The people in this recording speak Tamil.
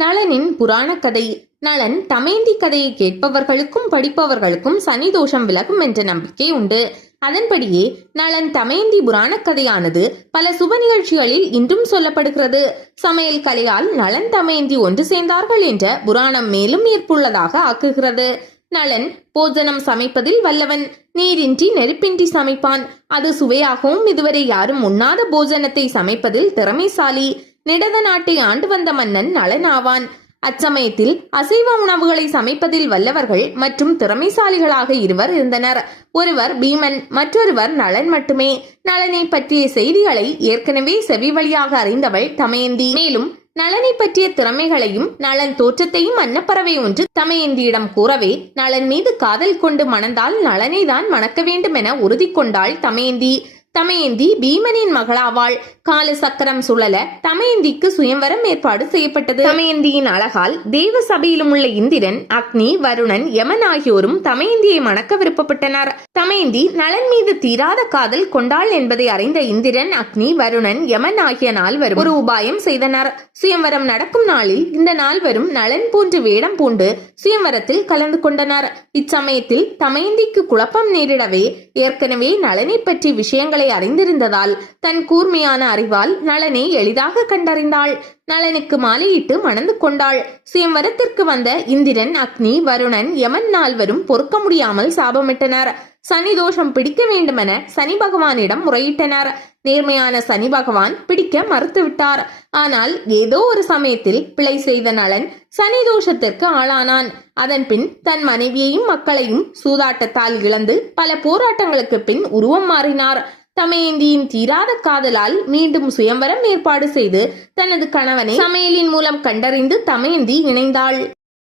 நளனின் புராண கதை. நளன் தமயந்தி கதையை கேட்பவர்களுக்கும் படிப்பவர்களுக்கும் சனி தோஷம் விலகும் என்ற நம்பிக்கை உண்டு. அதன்படியே நளன் தமயந்தி புராண கதையானது பல சுப நிகழ்ச்சிகளில் இன்றும் சொல்லப்படுகிறது. சமையல் கலையால் நளன் தமயந்தி ஒன்று சேர்ந்தார்கள் என்ற புராணம் மேலும் ஏற்புள்ளதாக ஆக்குகிறது. நளன் போஜனம் சமைப்பதில் வல்லவன். நீரின்றி நெருப்பின்றி சமைப்பான். அது சுவையாகவும் இதுவரை யாரும் உண்ணாத போஜனத்தை சமைப்பதில் திறமைசாலி. நிடத நாட்டை ஆண்டு வந்த மன்னன் நளன் ஆவான். அச்சமயத்தில் அசைவ உணவுகளை சமைப்பதில் வல்லவர்கள் மற்றும் திறமைசாலிகளாக இருவர் இருந்தனர். ஒருவர் பீமன், மற்றொருவர் நளன் மட்டுமே. நளனை பற்றிய செய்திகளை ஏற்கனவே செவி வழியாக அறிந்தவள் தமயந்தி. மேலும் நளனை பற்றிய திறமைகளையும் நளன் தோற்றத்தையும் அன்னப்பறவை ஒன்று தமயந்தியிடம் கூறவே, நளன் மீது காதல் கொண்டு மணந்தால் நளனை தான் மணக்க வேண்டும் என உறுதி கொண்டாள் தமயந்தி. தமயந்தி பீமனின் மகளாவாள். கால சக்கரம் சுழல தமயந்திக்கு சுயம்வரம் ஏற்பாடு செய்யப்பட்டது. தமயந்தியின் அழகால் தேவ சபையிலும் உள்ள இந்திரன், அக்னி, வருணன், யமன் ஆகியோரும் தமயந்தியை மணக்க விருப்பப்பட்டனர். தமயந்தி நளன் மீது தீராத காதல் கொண்டாள் என்பதை அறிந்த இந்திரன், அக்னி, வருணன், யமன் ஆகிய நால்வரும் ஒரு உபாயம் செய்தனர். சுயம்வரம் நடக்கும் நாளில் இந்த நால்வரும் நளன் போன்று வேடம் பூண்டு சுயம்வரத்தில் கலந்து கொண்டனர். இச்சமயத்தில் தமயந்திக்கு குழப்பம் நேரிடவே, ஏற்கனவே நளனை பற்றி விஷயங்களை அறிந்திருந்ததால் தன் கூர்மையான அறிவால் நளனை எளிதாக கண்டறிந்தாள். நளனுக்கு மாலையிட்டு மணந்து கொண்டாள். சுயம்வரத்திற்கு வந்த இந்திரன், அக்னி, வருணன், யமன் நால்வரும் பொறுக்க முடியாமல் சாபமிட்டனர். சனி தோஷம் பிடிக்க வேண்டுமென சனி பகவானிடம் முறையிட்டனர். நேர்மையான சனி பகவான் பிடிக்க மறுத்துவிட்டார். ஆனால் ஏதோ ஒரு சமயத்தில் பிழை செய்த நளன் சனி தோஷத்திற்கு ஆளானான். அதன் பின் தன் மனைவியையும் மக்களையும் சூதாட்டத்தால் இழந்து பல போராட்டங்களுக்கு பின் உருவம் மாறினார். தமயந்தியின் தீராத காதலால் மீண்டும் சுயம்வரம் ஏற்பாடு செய்து தனது கணவனை சமையலின் மூலம் கண்டறிந்து தமயந்தி இணைந்தாள்.